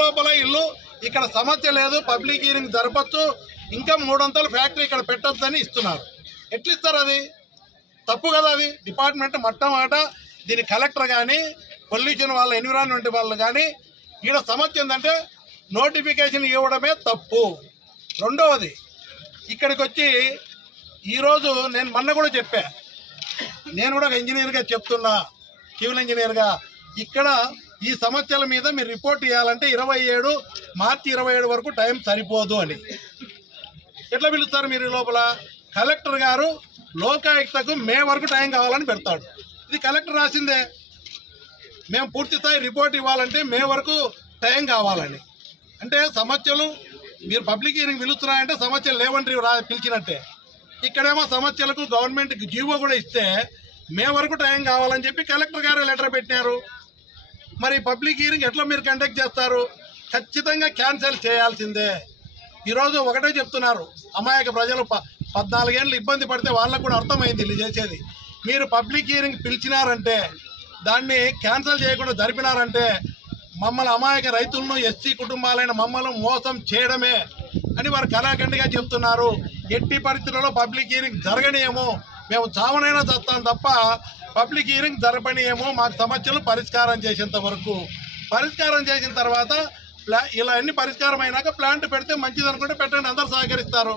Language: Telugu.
లోపల ఇల్లు ఇక్కడ సమస్య లేదు పబ్లిక్ హీరింగ్ జరపచ్చు ఇంకా మూడొంతల ఫ్యాక్టరీ ఇక్కడ పెట్టొద్దని ఇస్తున్నారు. ఎట్లా ఇస్తారు అది? తప్పు కదా అది? డిపార్ట్మెంట్ మొట్టమొదట దీని కలెక్టర్ కానీ పొల్యూషన్ వాళ్ళ ఎన్విరాన్మెంట్ వాళ్ళు కానీ ఈడ సమస్య ఏంటంటే నోటిఫికేషన్ ఇవ్వడమే తప్పు. రెండవది ఇక్కడికి వచ్చి ఈరోజు నేను మొన్న కూడా చెప్పా. నేను కూడా ఒక ఇంజనీర్గా చెప్తున్నా సివిల్ ఇంజనీర్గా. ఇక్కడ ఈ సమస్యల మీద మీరు రిపోర్ట్ ఇవ్వాలంటే ఇరవై ఏడు మార్చి ఇరవై ఏడు వరకు టైం సరిపోదు అని. ఎట్లా పిలుస్తారు మీరు ఈ లోపల? కలెక్టర్ గారు లోకాయుక్తకు మే వరకు టైం కావాలని పెడతాడు. ఇది కలెక్టర్ రాసిందే. మేము పూర్తి స్థాయి రిపోర్ట్ ఇవ్వాలంటే మే వరకు టైం కావాలని. అంటే సమస్యలు మీరు పబ్లిక్ హీరింగ్ పిలుస్తున్నారంటే సమస్యలు లేవంటే రా పిలిచినట్టే. ఇక్కడేమో సమస్యలకు గవర్నమెంట్కి జీవో కూడా ఇస్తే మే వరకు టైం కావాలని చెప్పి కలెక్టర్ గారు లెటర్ పెట్టినారు. మరి పబ్లిక్ హీరింగ్ ఎట్లా మీరు కండక్ట్ చేస్తారు? ఖచ్చితంగా క్యాన్సిల్ చేయాల్సిందే. ఈరోజు ఒకటే చెప్తున్నారు అమాయక ప్రజలు ప పద్నాలుగేళ్ళు ఇబ్బంది పడితే వాళ్ళకు కూడా అర్థమైంది వీళ్ళు చేసేది. మీరు పబ్లిక్ హీరింగ్ పిలిచినారంటే దాన్ని క్యాన్సిల్ చేయకుండా జరిపినారంటే మమ్మల్ని అమాయక రైతులను ఎస్సీ కుటుంబాలైన మమ్మల్ని మోసం చేయడమే అని వారు కళాఖండిగా చెప్తున్నారు. ఎట్టి పరిస్థితుల్లో పబ్లిక్ హీరింగ్ జరగనేమో. మేము చావనైనా చస్తాం తప్ప పబ్లిక్ హీరింగ్ ఏమో మాకు సమస్యలు పరిష్కారం చేసేంత వరకు. పరిష్కారం చేసిన తర్వాత ప్లా ఇలా అన్ని పరిష్కారం అయినాక ప్లాంట్ పెడితే మంచిది అనుకుంటే పెట్టండి అందరు సహకరిస్తారు.